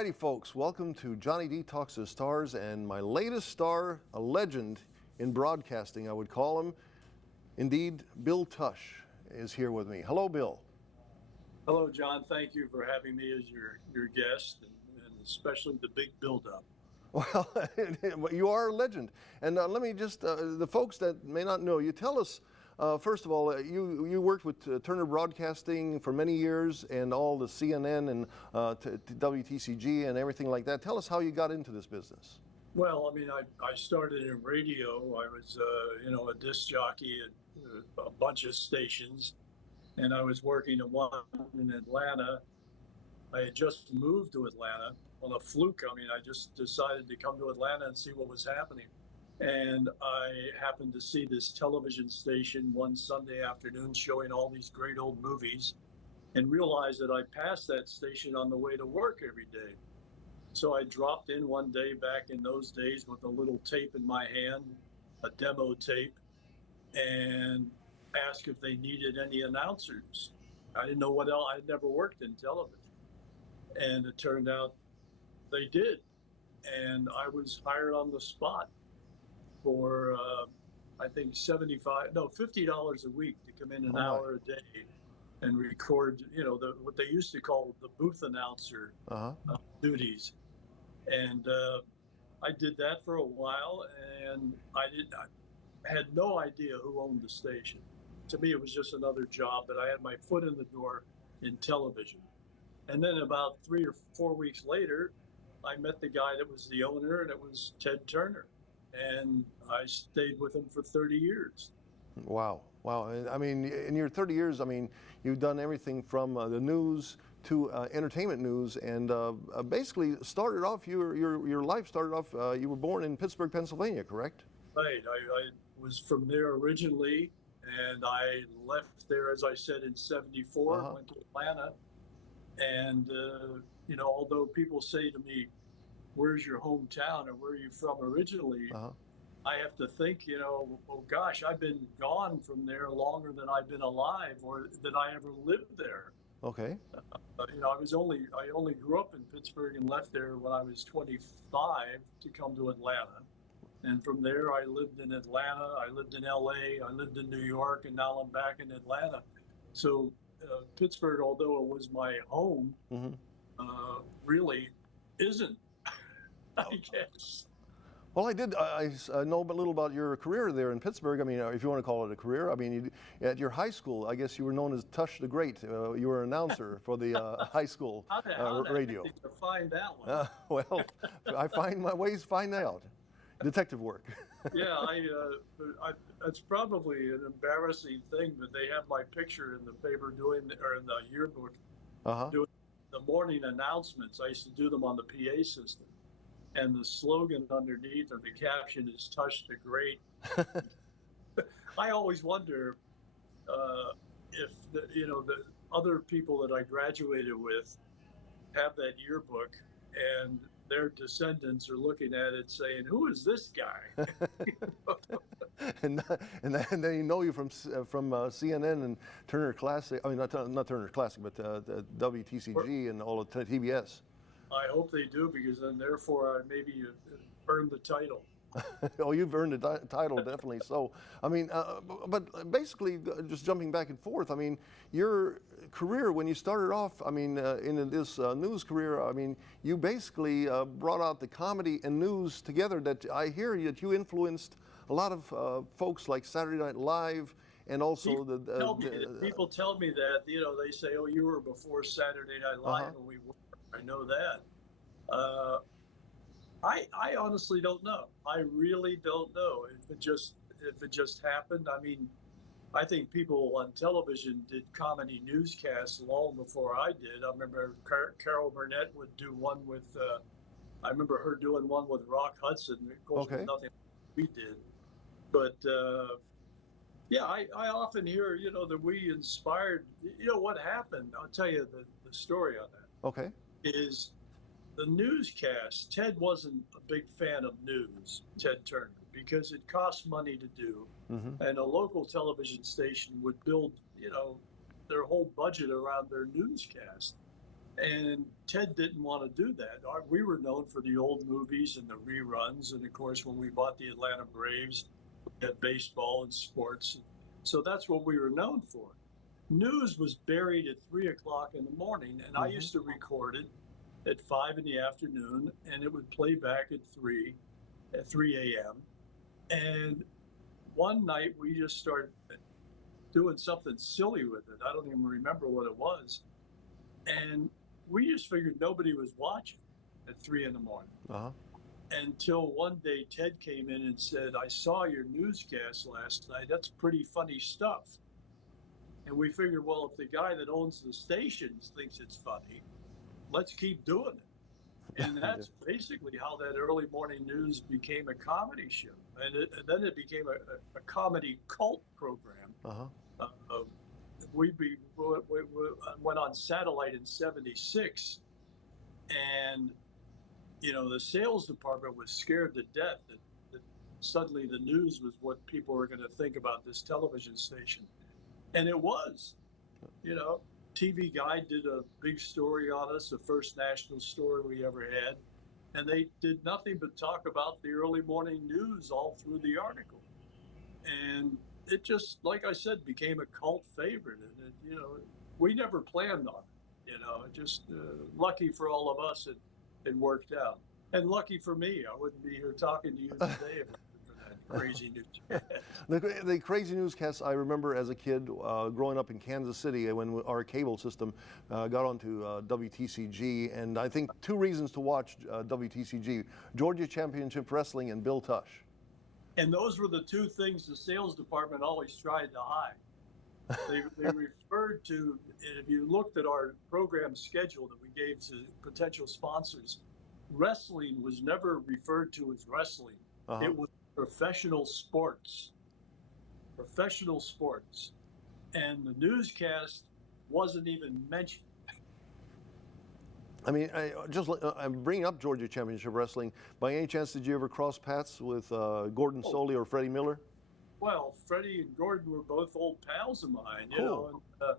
righty, folks, welcome to Johnny D Talks to Stars, and my latest star, a legend in broadcasting, I would call him. Indeed, Bill Tush is here with me. Hello, Bill. Hello, John. Thank you for having me as your guest, and especially the big build-up. Well, you are a legend. And let me just, the folks that may not know you, tell us, first of all, you worked with Turner Broadcasting for many years and all the CNN and WTCG and everything like that. Tell us how you got into this business. Well, I mean, I started in radio. I was, a disc jockey at a bunch of stations, and I was working at one in Atlanta. I had just moved to Atlanta on a fluke. I mean, I just decided to come to Atlanta and see what was happening. And I happened to see this television station one Sunday afternoon showing all these great old movies and realized that I passed that station on the way to work every day. So I dropped in one day back in those days with a little tape in my hand, a demo tape, and asked if they needed any announcers. I didn't know what else. I'd never worked in television. And it turned out they did. And I was hired on the spot for, I think, $50 a week to come in an hour a day and record, what they used to call the booth announcer duties. And I did that for a while, and I had no idea who owned the station. To me, it was just another job, but I had my foot in the door in television. And then about 3 or 4 weeks later, I met the guy that was the owner, and it was Ted Turner. And I stayed with him for 30 years. Wow. Wow. I mean, in your 30 years, I mean, you've done everything from the news to entertainment news, and basically started off, your life started off, you were born in Pittsburgh, Pennsylvania, correct? Right. I was from there originally, and I left there, as I said, in '74, went to Atlanta. And, although people say to me, where's your hometown or where are you from originally? I have to think, oh gosh, I've been gone from there longer than I've been alive or that I ever lived there. Okay. I only grew up in Pittsburgh and left there when I was 25 to come to Atlanta. And from there, I lived in Atlanta, I lived in LA, I lived in New York, and now I'm back in Atlanta. So Pittsburgh, although it was my home, really isn't, I guess. Well, I know a little about your career there in Pittsburgh. I mean, if you want to call it a career. I mean, at your high school, I guess you were known as Tush the Great. You were an announcer for the high school radio. To find that one. Well, I find my ways to find out. Detective work. Yeah, it's probably an embarrassing thing, but they have my picture in the paper in the yearbook doing the morning announcements. I used to do them on the PA system. And the slogan underneath or the caption is "Tush the Great." I always wonder if the other people that I graduated with have that yearbook, and their descendants are looking at it saying, "Who is this guy?" and then you know you from CNN and Turner Classic. I mean, not Turner Classic, but the WTCG and all of TBS. I hope they do, because then therefore I maybe earned the title. Oh, you've earned the title, definitely. So, I mean, but basically, just jumping back and forth, I mean, your career, when you started off, I mean, in this news career, I mean, you basically brought out the comedy and news together. That I hear that you influenced a lot of folks like Saturday Night Live, and also people tell me that, they say, "Oh, you were before Saturday Night Live," and we were. I know that. I honestly don't know. I really don't know if it just happened. I mean, I think people on television did comedy newscasts long before I did. I remember Carol Burnett would do one with. I remember her doing one with Rock Hudson. Of course, nothing we did, but yeah, I often hear that we inspired. What happened? I'll tell you the story on that. Okay. Is the newscast. Ted wasn't a big fan of news, Ted Turner, because it costs money to do. And a local television station would build, their whole budget around their newscast. And Ted didn't want to do that. We were known for the old movies and the reruns. And of course, when we bought the Atlanta Braves, we had baseball and sports. So that's what we were known for. News was buried at 3 o'clock in the morning, and I used to record it at 5 in the afternoon, and it would play back at 3 a.m. And one night we just started doing something silly with it. I don't even remember what it was. And we just figured nobody was watching at 3 in the morning. Until one day Ted came in and said, I saw your newscast last night. That's pretty funny stuff. And we figured, well, if the guy that owns the stations thinks it's funny, let's keep doing it. And that's basically how that early morning news became a comedy show. And then it became a comedy cult program. We went on satellite in '76, and the sales department was scared to death that suddenly the news was what people were going to think about this television station, and it was. TV Guide did a big story on us, the first national story we ever had, and they did nothing but talk about the early morning news all through the article, and it just, like I said, became a cult favorite. And we never planned on it. Just lucky for all of us, it worked out. And lucky for me, I wouldn't be here talking to you today if it wasn't for that crazy news. The crazy newscasts I remember as a kid growing up in Kansas City when our cable system got onto WTCG, and I think two reasons to watch WTCG: Georgia Championship Wrestling and Bill Tush. And those were the two things the sales department always tried to hide. They referred to, if you looked at our program schedule that we gave to potential sponsors, wrestling was never referred to as wrestling. It was professional sports. Professional sports. And the newscast wasn't even mentioned. I mean, I'm bringing up Georgia Championship Wrestling. By any chance, did you ever cross paths with Gordon Soley or Freddie Miller? Well, Freddie and Gordon were both old pals of mine, Cool. And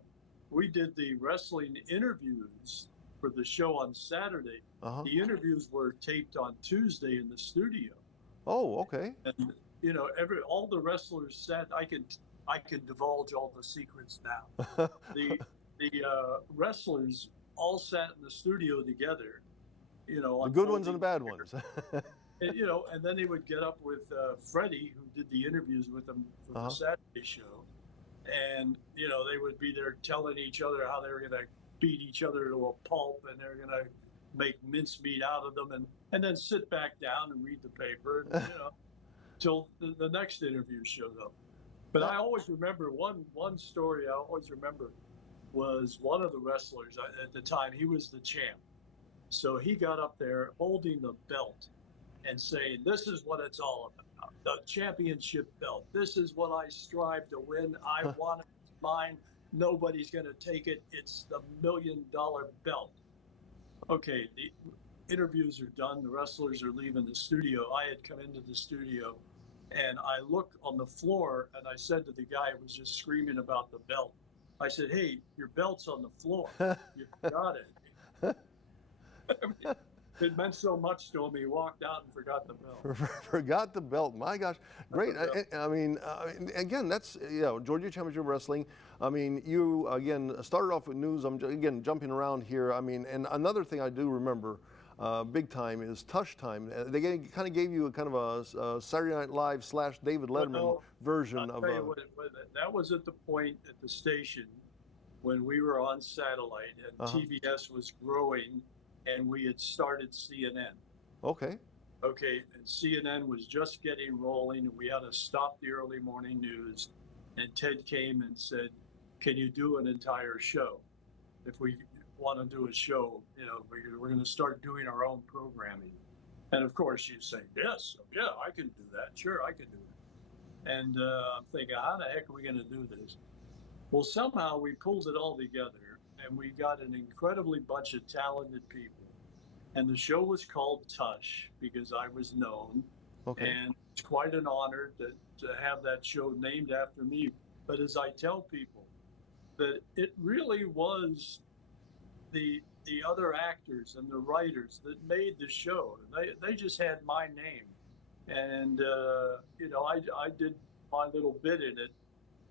we did the wrestling interviews for the show on Saturday. The interviews were taped on Tuesday in the studio. Oh, okay. And all the wrestlers said, I can divulge all the secrets now. The wrestlers all sat in the studio together, the good ones and the bad ones. And then he would get up with Freddie, who did the interviews with him for the Saturday show, and they would be there telling each other how they were going to beat each other to a pulp, and they're going to make mincemeat out of them, and then sit back down and read the paper, and, till the next interview showed up. But I always remember one story. I always remember was one of the wrestlers at the time. He was the champ, so he got up there holding the belt and saying, this is what it's all about, the championship belt. This is what I strive to win. I want it. It's mine. Nobody's going to take it. It's the $1 million belt. Okay, the interviews are done. The wrestlers are leaving the studio. I had come into the studio, and I looked on the floor, and I said to the guy who was just screaming about the belt, I said, hey, your belt's on the floor. You forgot it. It meant so much to him. He walked out and forgot the belt. Forgot the belt. My gosh, great. I mean, again, that's Georgia Championship Wrestling. I mean, you again started off with news. I'm again jumping around here. I mean, and another thing I do remember, big time, is Tush Time. They kind of gave you a kind of a Saturday Night Live / David Letterman version of. That was at the point at the station when we were on satellite and TBS was growing. And we had started CNN. Okay. And CNN was just getting rolling, and we had to stop the early morning news. And Ted came and said, can you do an entire show? If we want to do a show, we're going to start doing our own programming. And of course you say, yes, yeah, I can do that. Sure, I can do it. And I'm thinking, how the heck are we going to do this? Well, somehow we pulled it all together. And we got an incredibly bunch of talented people. And the show was called Tush because I was known. And it's quite an honor to have that show named after me. But as I tell people, that it really was the the other actors and the writers that made the show. They just had my name, and you know, I did my little bit in it,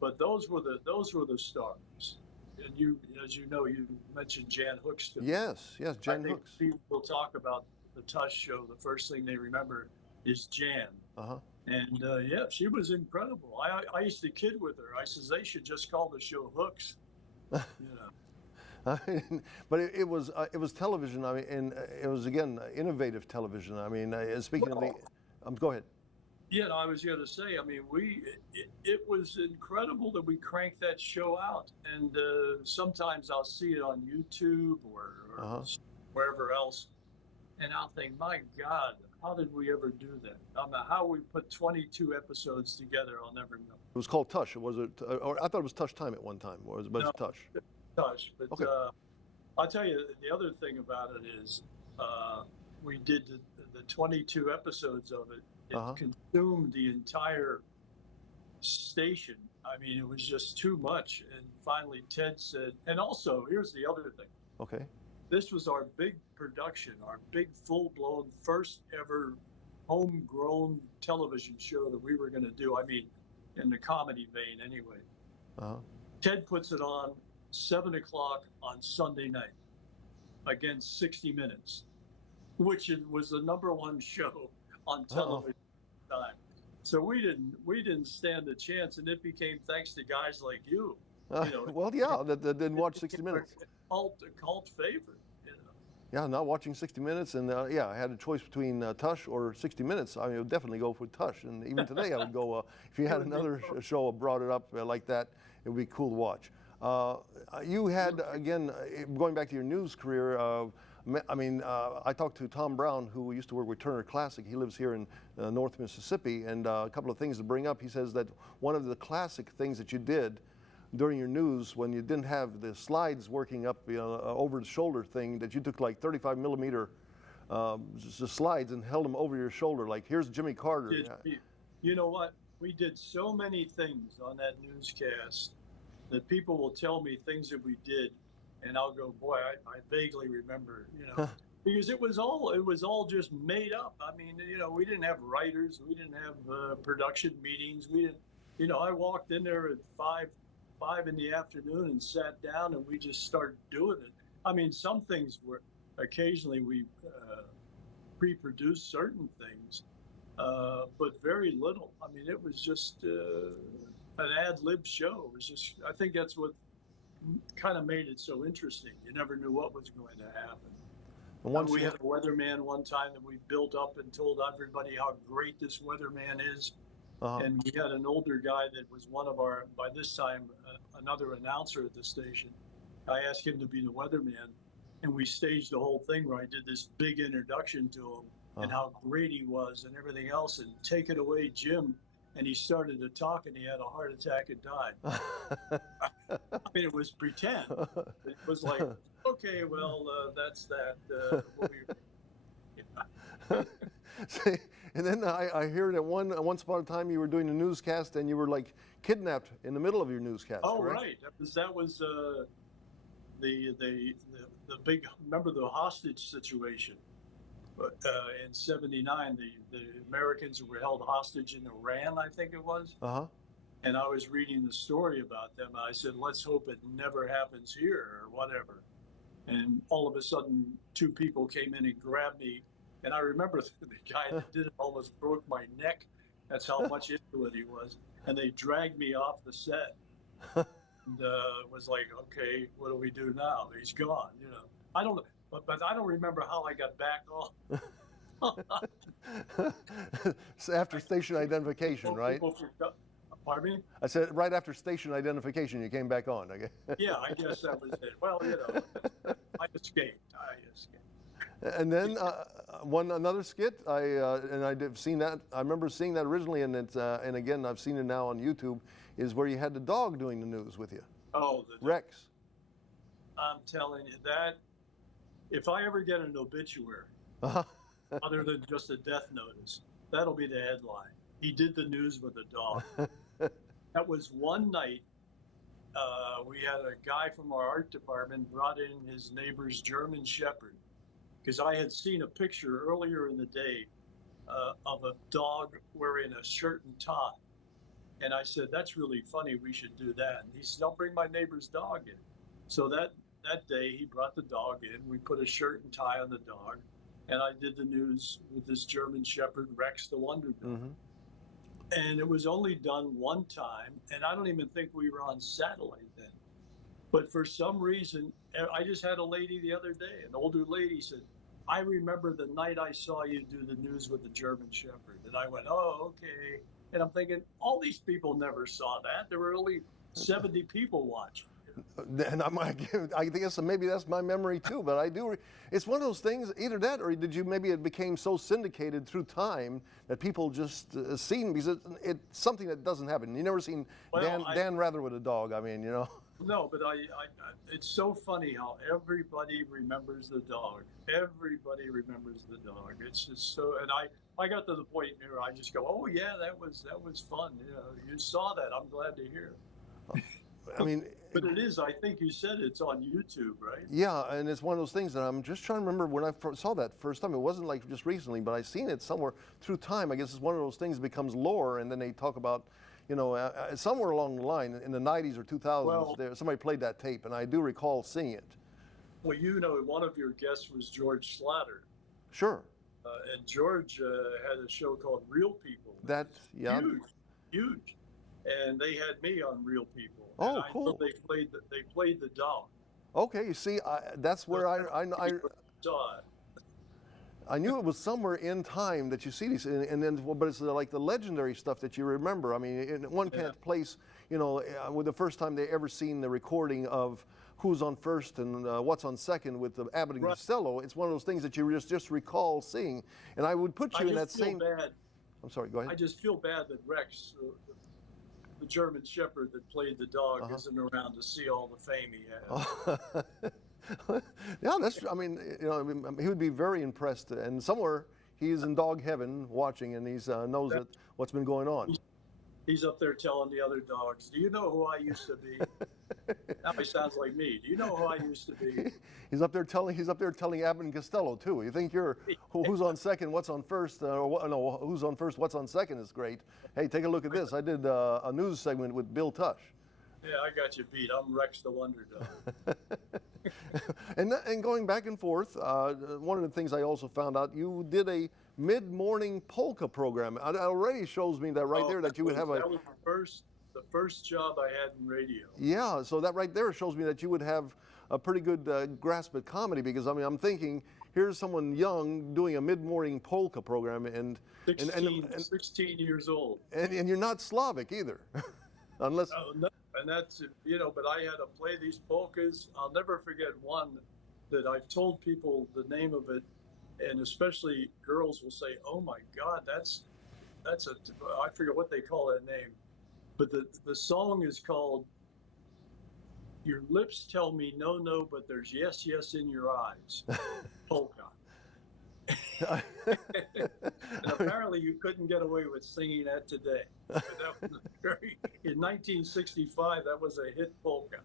but those were the stars. And you, as you know, you mentioned Jan Hooks to me. Yes, yes, I Jen think Hooks. people talk about the Tush show. The first thing they remember is Jan. Uh-huh. And yeah, she was incredible. I used to kid with her. I says they should just call the show Hooks. You know. But it was television. I mean, and it was again innovative television. I mean, speaking of the, Well, go ahead. yeah, no, I was going to say. I mean, it was incredible that we cranked that show out, and sometimes I'll see it on YouTube or Uh-huh. wherever else, and I'll think, my God, how did we ever do that? I mean, how we put 22 episodes together, I'll never know. It was called Tush. Was it? Or I thought it was Tush Time at one time. Or was it, but No, it's Tush. Tush, but Okay. I'll tell you the other thing about it is we did the 22 episodes of it. It Uh-huh. consumed the entire station. I mean, it was just too much. And finally, Ted said, and also, here's the other thing. Okay. This was our big production, our big full-blown first ever homegrown television show that we were going to do. I mean, in the comedy vein anyway. Uh-huh. Ted puts it on 7 o'clock on Sunday night against 60 Minutes, which was the #1 show on television at the time. So we didn't stand a chance, and it became thanks to guys like you. You know, Well, yeah, that didn't watch 60 Minutes. A cult favorite. You know. Yeah, not watching 60 Minutes, and yeah, I had a choice between Tush or 60 Minutes. I would definitely go for Tush, and even today I would go. If you had another show brought it up like that, it would be cool to watch. You had again, going back to your news career. I mean, I talked to Tom Brown, who used to work with Turner Classic. He lives here in North Mississippi, and a couple of things to bring up. He says that one of the classic things that you did during your news, when you didn't have the slides working up, you know, over the shoulder thing, that you took like 35 millimeter slides and held them over your shoulder, like here's Jimmy Carter. You know what? We did so many things on that newscast that people will tell me things that we did, and I'll go, boy, I vaguely remember, you know, because it was all just made up. I mean, you know, we didn't have writers, we didn't have production meetings, we didn't, you know, I walked in there at five in the afternoon and sat down, and we just started doing it. I mean, some things were occasionally we pre-produced certain things, but very little. I mean, it was just an ad-lib show. It was just, I think that's what kind of made it so interesting. You never knew what was going to happen. We had a weatherman one time that we built up and told everybody how great this weatherman is. And we had an older guy that was one of our, by this time, another announcer at the station. I asked him to be the weatherman, and we staged the whole thing where I did this big introduction to him and how great he was and everything else. And take it away, Jim. And he started to talk, and he had a heart attack and died. I mean, it was pretend. It was like, okay, well, that's that. See, and then I hear that once upon a time you were doing a newscast and you were like kidnapped in the middle of your newscast. Oh, correct? right. That was the big. Remember the hostage situation? In '79, the Americans were held hostage in Iran, I think it was. And I was reading the story about them. I said, let's hope it never happens here or whatever. And all of a sudden, 2 people came in and grabbed me. And I remember the guy that did it almost broke my neck. That's how much into it he was. And they dragged me off the set. And it was like, okay, what do we do now? He's gone, you know. I don't know. But I don't remember how I got back on. So after station identification, right? Pardon me? I said right after station identification, you came back on. Okay. Yeah, I guess that was it. Well, you know, I escaped. And then another skit. I've seen that. I remember seeing that originally, and and again I've seen it now on YouTube. Is where you had the dog doing the news with you. Oh, Rex. I'm telling you that. If I ever get an obituary, other than just a death notice, that'll be the headline. He did the news with a dog. That was one night we had a guy from our art department brought in his neighbor's German Shepherd because I had seen a picture earlier in the day of a dog wearing a shirt and tie. And I said, that's really funny. We should do that. And he said, I'll bring my neighbor's dog in. So that day he brought the dog in. We put a shirt and tie on the dog. And I did the news with this German Shepherd, Rex the Wonder Dog. Mm-hmm. And it was only done one time. And I don't even think we were on satellite then. But for some reason, I just had a lady the other day, an older lady said, I remember the night I saw you do the news with the German Shepherd. And I went, oh, okay. And I'm thinking, all these people never saw that. There were only 70 people watching. And I guess maybe that's my memory too, but I do. It's one of those things, either that or did you maybe it became so syndicated through time that people just seen, because it's something that doesn't happen. You never seen Dan Rather with a dog, I mean, you know. No, but it's so funny how everybody remembers the dog. Everybody remembers the dog. It's just so, and I got to the point where I just go, oh yeah, that was fun. You know, you saw that. I'm glad to hear. I mean, but it is. I think you said it's on YouTube, right? Yeah, and it's one of those things that I'm just trying to remember when I saw that first time. It wasn't like just recently, but I seen it somewhere through time. I guess it's one of those things that becomes lore, and then they talk about, you know, somewhere along the line in the 90s or 2000s, somebody played that tape, and I do recall seeing it. Well, you know, one of your guests was George Slatter. Sure. And George had a show called Real People. Yeah. Huge. And they had me on Real People. Oh, and cool. They played the dog. Okay, you see, that's where I saw it. I knew it was somewhere in time that you see these, and then, but it's like the legendary stuff that you remember. I mean, one can't place, you know, with the first time they ever seen the recording of Who's on First and What's on Second with the Abbott and Costello. It's one of those things that you just recall seeing, and I would put you in that same. Bad. I'm sorry. Go ahead. I just feel bad that Rex, the German Shepherd that played the dog, isn't around to see all the fame he has. Yeah, I mean, you know, he would be very impressed, and somewhere he's in dog heaven watching, and he's knows that what's been going on. He's up there telling the other dogs, do you know who I used to be? Now he sounds like me. Do you know who I used to be? He's up there telling Abbott and Costello too. You think you're Who's on Second, What's on First, no, Who's on First, What's on Second is great. Hey, take a look at this. I did a news segment with Bill Tush. Yeah, I got you beat. I'm Rex the Wonder Dog. And going back and forth, one of the things I also found out, you did a mid-morning polka program. It already shows me that there that you would have that was the first job I had in radio. Yeah, so that right there shows me that you would have a pretty good grasp at comedy, because I mean, I'm thinking, here's someone young doing a mid-morning polka program, and 16 years old. And you're not Slavic either, unless. Oh, no. And that's, you know, but I had to play these polkas. I'll never forget one that I've told people the name of it, and especially girls will say, oh my God, I forget what they call that name. But the song is called Your Lips Tell Me No, No, But There's Yes, Yes in Your Eyes, polka. And apparently you couldn't get away with singing that today. But that was in 1965, that was a hit polka.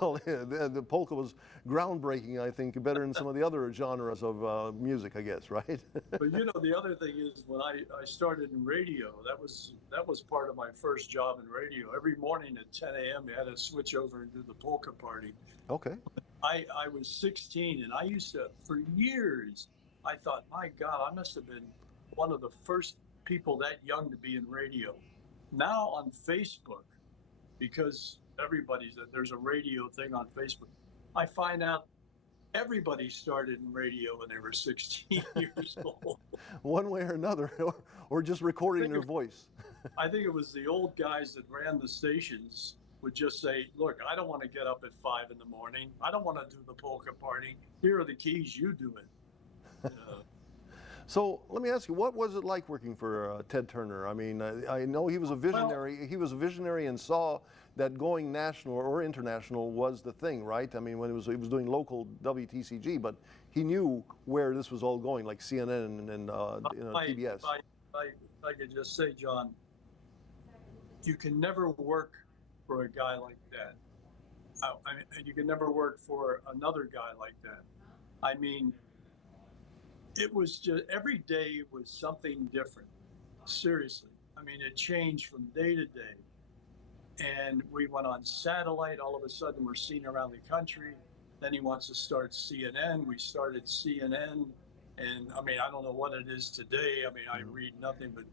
Well, the polka was groundbreaking, I think, better than some of the other genres of music, I guess, right? But you know, the other thing is when I started in radio, that was part of my first job in radio. Every morning at 10 a.m. you had to switch over and do the polka party. Okay. I was 16, and I used to, for years, I thought, my God, I must have been one of the first people that young to be in radio. Now on Facebook, because there's a radio thing on Facebook, I find out everybody started in radio when they were 16 years old. One way or another, or just recording their voice. I think it was the old guys that ran the stations would just say, look, I don't want to get up at 5 in the morning. I don't want to do the polka party. Here are the keys, you do it. So let me ask you, what was it like working for Ted Turner? I mean, I know he was a visionary. He was a visionary and saw that going national or international was the thing, right? I mean, when he was doing local WTCG, but he knew where this was all going, like CNN and TBS. I could just say, John, you can never work for a guy like that. I mean, you can never work for another guy like that. I mean, it was just every day was something different. Seriously. I mean, it changed from day to day. And we went on satellite. All of a sudden, we're seen around the country. Then he wants to start CNN. We started CNN. And I mean, I don't know what it is today. I mean, I read nothing but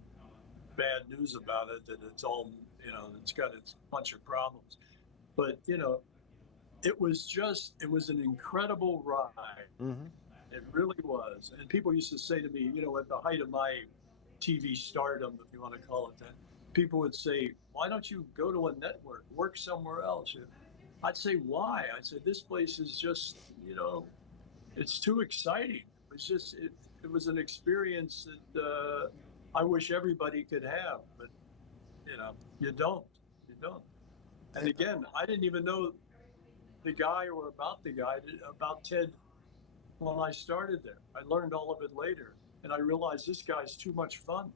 bad news about it, that it's all, you know, it's got its bunch of problems. But, you know, it was an incredible ride. Mm-hmm. It really was. And people used to say to me, you know, at the height of my TV stardom, if you want to call it that, people would say, why don't you go to a network, work somewhere else? I'd say, why? I'd say, this place is just, you know, it's too exciting. It's just, it was an experience that I wish everybody could have, but, you know, you don't. You don't. And again, I didn't even know the guy or about Ted when I started there. I learned all of it later, and I realized this guy's too much fun.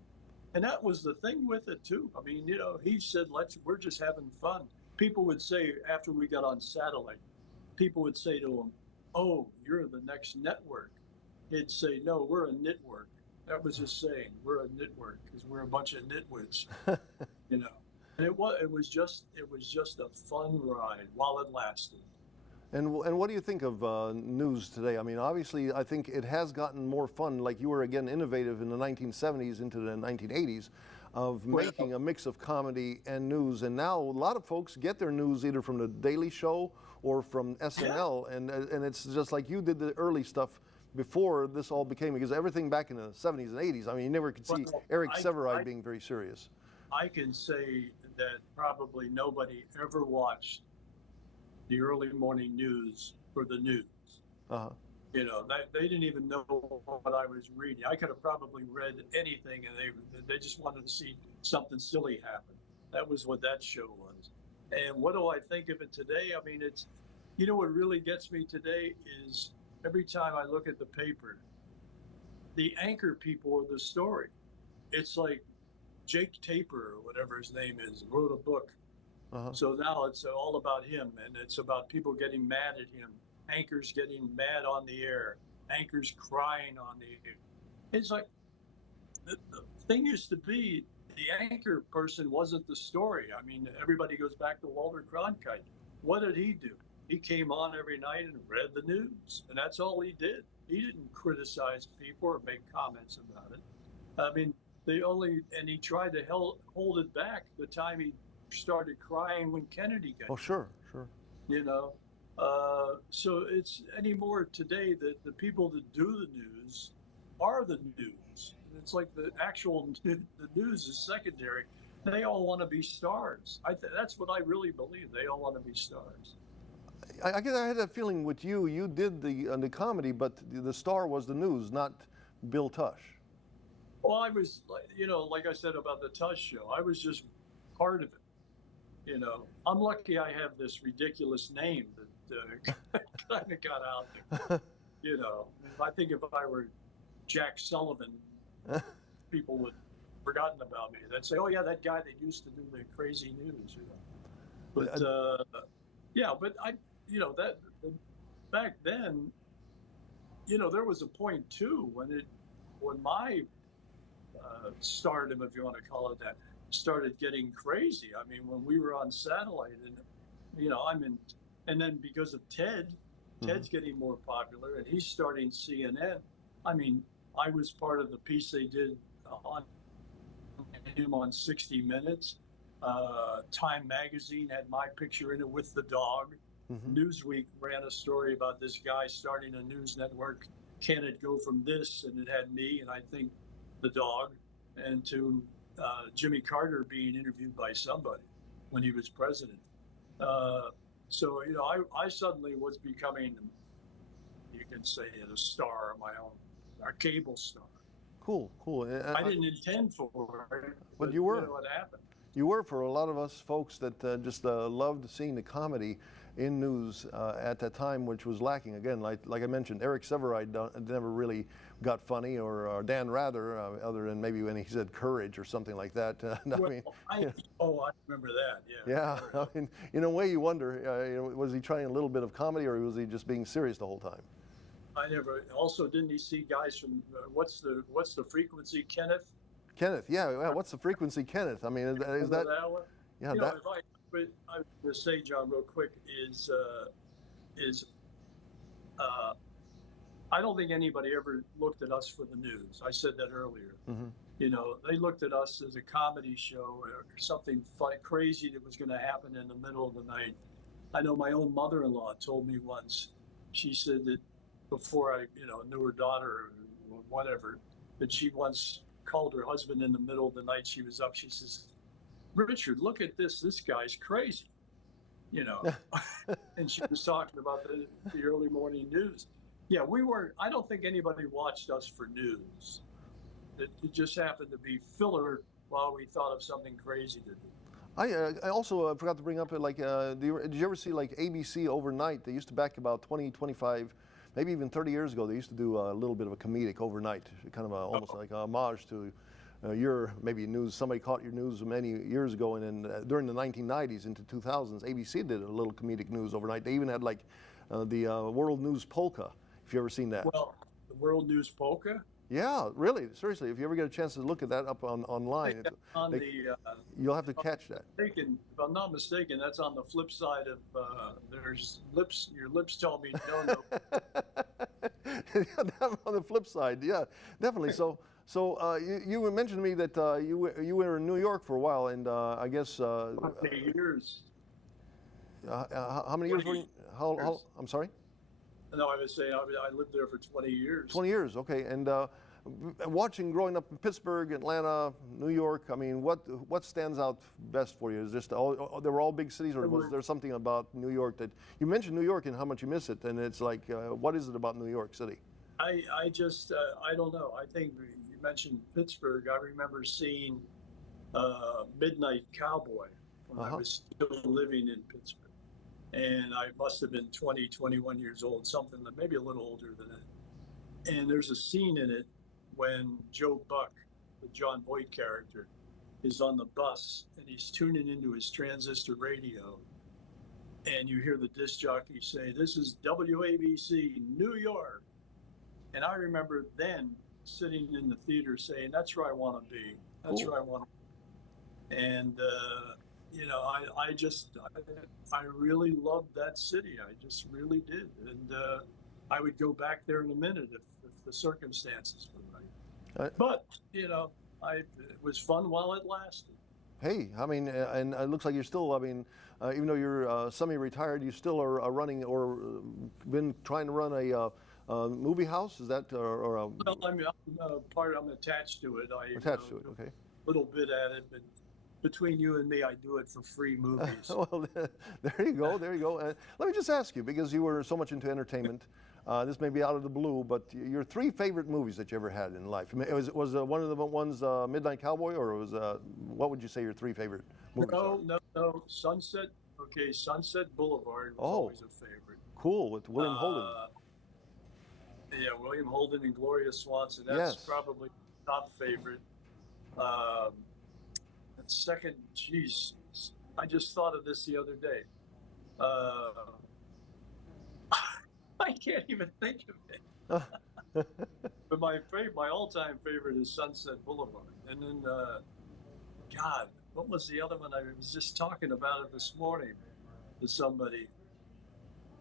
And that was the thing with it too. I mean, you know, he said, we're just having fun. People would say after we got on satellite, people would say to him, oh, you're the next network. He'd say, no, we're a nitwork. That was his saying, we're a nitwork, because we're a bunch of nitwits, you know. And it was just a fun ride while it lasted. And what do you think of news today? I mean, obviously, I think it has gotten more fun. Like you were again innovative in the 1970s into the 1980s, of making a mix of comedy and news. And now a lot of folks get their news either from the Daily Show or from SNL, and it's just like you did the early stuff before this all became, because everything back in the 70s and 80s. I mean, you never could see Eric Sevareid being very serious. I can say that probably nobody ever watched the early morning news for the news. Uh-huh. You know, they didn't even know what I was reading. I could have probably read anything, and they just wanted to see something silly happen. That was what that show was. And what do I think of it today? I mean, it's, you know, what really gets me today is every time I look at the paper, the anchor people of the story. It's like Jake Taper, or whatever his name is, wrote a book. Uh-huh. So now it's all about him, and it's about people getting mad at him, anchors getting mad on the air, anchors crying on the air. It's like, the thing used to be, the anchor person wasn't the story. I mean, everybody goes back to Walter Cronkite. What did he do? He came on every night and read the news, and that's all he did. He didn't criticize people or make comments about it. I mean, and he tried to hold it back the time he started crying when Kennedy got. Oh, sure. You know, so it's anymore today that the people that do the news are the news. It's like the news is secondary. They all want to be stars. That's what I really believe. They all want to be stars. I guess I had that feeling with you. You did the comedy, but the star was the news, not Bill Tush. Well, I was, you know, like I said about the Tush show, I was just part of it. You know, I'm lucky I have this ridiculous name that kind of got out there. You know, I think if I were Jack Sullivan, people would have forgotten about me. They'd say, oh, yeah, that guy that used to do the crazy news, you know. But, yeah, but you know, back then, you know, there was a point, too, when my stardom, if you want to call it that, started getting crazy. I mean, when we were on satellite, and you know, and then because of Ted's getting more popular, and he's starting CNN. I mean, I was part of the piece they did on him on 60 Minutes. Time magazine had my picture in it with the dog. Newsweek ran a story about this guy starting a news network. Can it go from this? And it had me, and I think the dog, and to Jimmy Carter being interviewed by somebody when he was president. So, you know, I suddenly was becoming, you can say it, a star of my own, a cable star. Cool. I didn't intend for it, but you were. You know what happened. You were for a lot of us folks that just loved seeing the comedy in news at that time, which was lacking. Again, like I mentioned, Eric Sevareid never really got funny, or Dan Rather, other than maybe when he said courage or something like that. Well, You know, I remember that. Yeah. yeah, I mean, in a way you wonder, was he trying a little bit of comedy, or was he just being serious the whole time? I never. Also, didn't he see guys from what's the frequency, Kenneth? Kenneth, yeah, yeah. What's the frequency, Kenneth? I mean, is Remember that, that one? yeah, You know, that, if I was going to say, John, real quick, is I don't think anybody ever looked at us for the news. I said that earlier. mhm. You know, they looked at us as a comedy show or something fun, crazy that was going to happen in the middle of the night. I know my own mother-in-law told me once. She said that before I, knew her daughter or whatever, that she once called her husband in the middle of the night. She was up. She says, "Richard, look at this. This guy's crazy." You know, and she was talking about the early morning news. Yeah, we weren't. I don't think anybody watched us for news. It just happened to be filler while we thought of something crazy to do. I also forgot to bring up, did you ever see like ABC overnight? They used to, back about 20, 25, maybe even 30 years ago, they used to do a little bit of a comedic overnight, kind of almost like a homage to your maybe news. Somebody caught your news many years ago, and then during the 1990s into 2000s, ABC did a little comedic news overnight. They even had like the World News Polka, if you ever seen that. Well, the World News Polka. Yeah, really, seriously. If you ever get a chance to look at that up online, On they, the you'll have to catch that. if I'm not mistaken, that's on the flip side of there's lips. Your lips tell me no, no. On the flip side, yeah, definitely. So you mentioned to me that you were in New York for a while, and I guess How many years? how many years were you? I'm sorry. No, I was saying I lived there for 20 years. 20 years, okay. And watching growing up in Pittsburgh, Atlanta, New York, I mean, what stands out best for you? Is just they were all big cities, or was there something about New York that you mentioned New York and how much you miss it, and it's like, what is it about New York City? I just I don't know. I think you mentioned Pittsburgh. I remember seeing Midnight Cowboy when I was still living in Pittsburgh. And I must have been 20, 21 years old, something that maybe a little older than that. And there's a scene in it when Joe Buck, the John Voight character, is on the bus and he's tuning into his transistor radio. And you hear the disc jockey say, "This is WABC, New York." And I remember then sitting in the theater saying, "That's where I want to be. That's where I want to be." And, I really loved that city. I just really did. And I would go back there in a minute if the circumstances were right. But, it was fun while it lasted. Hey, I mean, and it looks like you're still, I mean, even though you're semi-retired, you still are running, or been trying to run a movie house? Is that, or Well, I'm attached to it. attached to it, okay. A little bit at it, but between you and me, I do it for free movies. Well, there you go, there you go. Let me just ask you, because you were so much into entertainment, this may be out of the blue, but your three favorite movies that you ever had in life. Was one of the ones Midnight Cowboy, or was what would you say your three favorite movies are? No. Sunset. Okay, Sunset Boulevard was always a favorite. Cool, with William Holden. Yeah, William Holden and Gloria Swanson. That's probably top favorite. Second, geez, I just thought of this the other day. I can't even think of it. But my all-time favorite is Sunset Boulevard. And then, God, what was the other one? I was just talking about it this morning to somebody.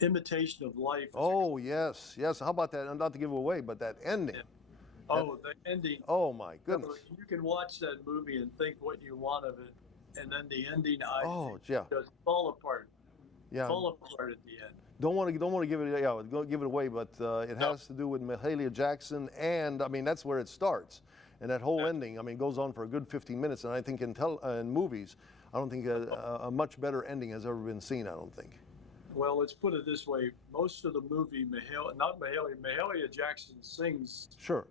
Imitation of Life. Oh, yes. How about that? Not to give away, but that ending. Yeah. Oh, the ending. Oh, my goodness. You can watch that movie and think what you want of it, and then the ending, just fall apart. Yeah. Fall apart at the end. Don't want to give it away, but it has to do with Mahalia Jackson, and I mean that's where it starts, and that whole ending. I mean, goes on for a good 15 minutes, and I think in movies, I don't think a much better ending has ever been seen. I don't think. Well, let's put it this way: most of the movie, Mahalia Jackson sings. Sure.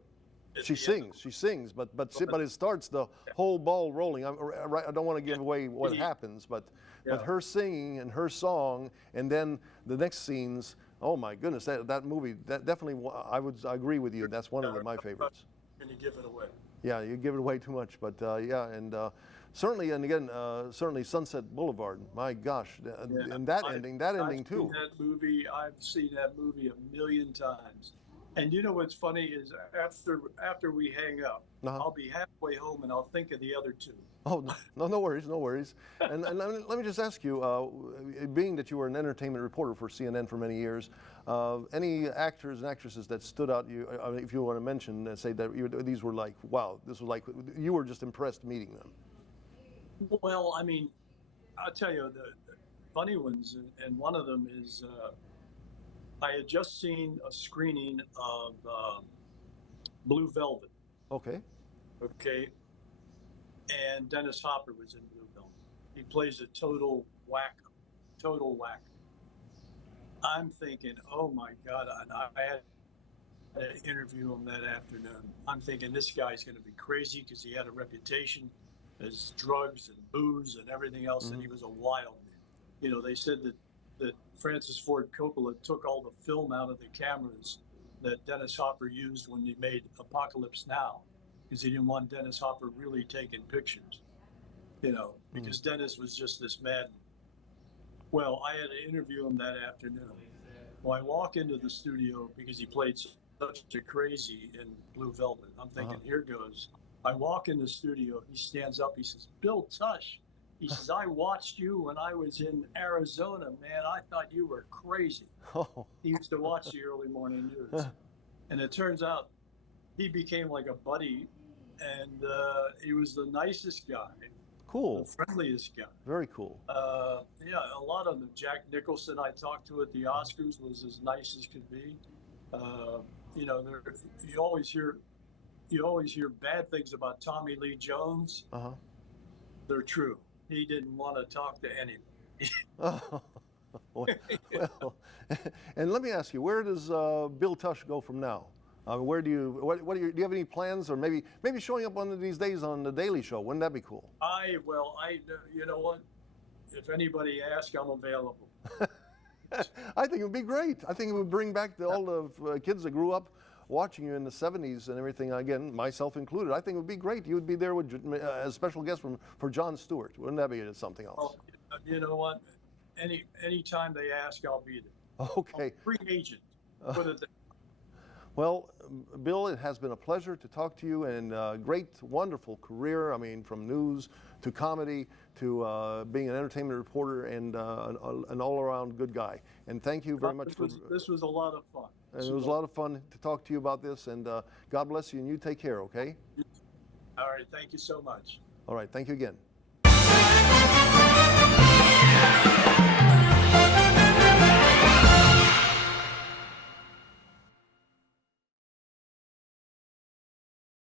at She the end of sings, but But- it starts the whole ball rolling. I don't want to give away what He- happens, but Yeah. her singing and her song, and then the next scenes. Oh my goodness, that movie, that definitely, I agree with you. That's one of my favorites. And you give it away. Yeah, you give it away too much, but yeah, and certainly, and again, certainly Sunset Boulevard. My gosh, Yeah. and that ending too. I've seen that movie a million times. And you know what's funny is after we hang up, Uh-huh. I'll be halfway home and I'll think of the other two. Oh, no worries, no worries. And let me just ask you, being that you were an entertainment reporter for CNN for many years, any actors and actresses that stood out, if you want to mention, say that these were like, wow, this was like, you were just impressed meeting them. Well, I mean, I'll tell you the funny ones, and one of them is I had just seen a screening of Blue Velvet. Okay. Okay. And Dennis Hopper was in Blue Velvet. He plays a total wacko, total wacko. I'm thinking, oh my God, and I had to interview him that afternoon. I'm thinking this guy's going to be crazy because he had a reputation as drugs and booze and everything else, and he was a wild man. You know, they said that Francis Ford Coppola took all the film out of the cameras that Dennis Hopper used when he made Apocalypse Now, because he didn't want Dennis Hopper really taking pictures, you know, because Dennis was just this madman. Well, I had to interview him that afternoon. Well, I walk into the studio because he played such a crazy in Blue Velvet. I'm thinking, here goes. I walk in the studio. He stands up. He says, Bill Tush. He says, I watched you when I was in Arizona, man. I thought you were crazy. Oh. He used to watch the early morning news. And it turns out he became like a buddy, and he was the nicest guy. Cool. The friendliest guy. Very cool. Yeah, a lot of them. Jack Nicholson I talked to at the Oscars was as nice as could be. You know, you always hear bad things about Tommy Lee Jones. They're true. He didn't want to talk to anybody. Well, and let me ask you, where does Bill Tush go from now? Where do you do you have any plans, or maybe showing up one of these days on the Daily Show? Wouldn't that be cool? You know what? If anybody asks, I'm available. I think it would be great. I think it would bring back all the kids that grew up watching you in the 70s and everything, again, myself included. I think it would be great. You would be there with as a special guest for Jon Stewart. Wouldn't that be something else? Well, you know what? Any time they ask, I'll be there. Okay. I'm a free agent. Put it there. Well, Bill, it has been a pleasure to talk to you, and great, wonderful career. I mean, from news to comedy to being an entertainment reporter, and an all-around good guy. And thank you very much This was a lot of fun. And it was a lot of fun to talk to you about this, and God bless you, and you take care, okay? All right, thank you so much. All right, thank you again.